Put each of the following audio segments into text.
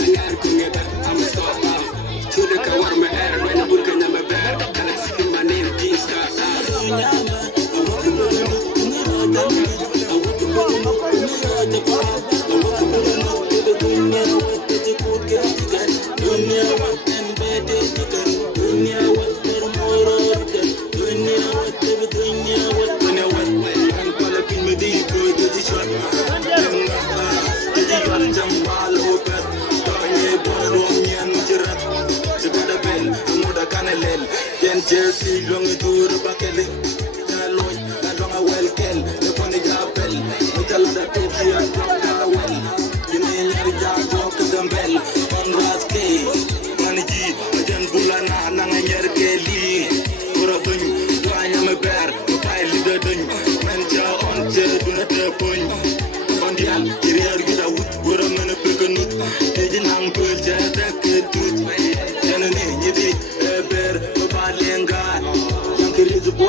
I'm a star. Chudaka war my air when I'm looking at my bed. Galaxy in my name, King Star. Jersey, long tour, Bakele, Loy, along a well kell, the funny gapel, Mutalada Tokia, well, you may walk to the bell, on Raske, Maniji, Jan Bulana, Nangayer Kelly, Urabun, Wanyam a bear, Pile the Dun, Mancha on the point, Mondial, Kiriar Gita, Uraman a Peganut, Agent Uncle Jack, Janani, Yidi, a bear. Young boy,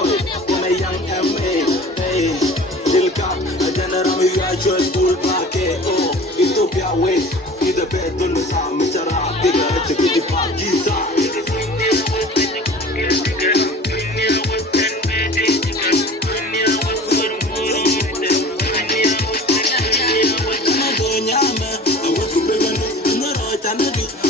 when a young MA, hey, Dilka, a general, you are just bull park, oh, Ethiopia way, in the bed, on the Sam, Mitara, bigger, to get the party. I want to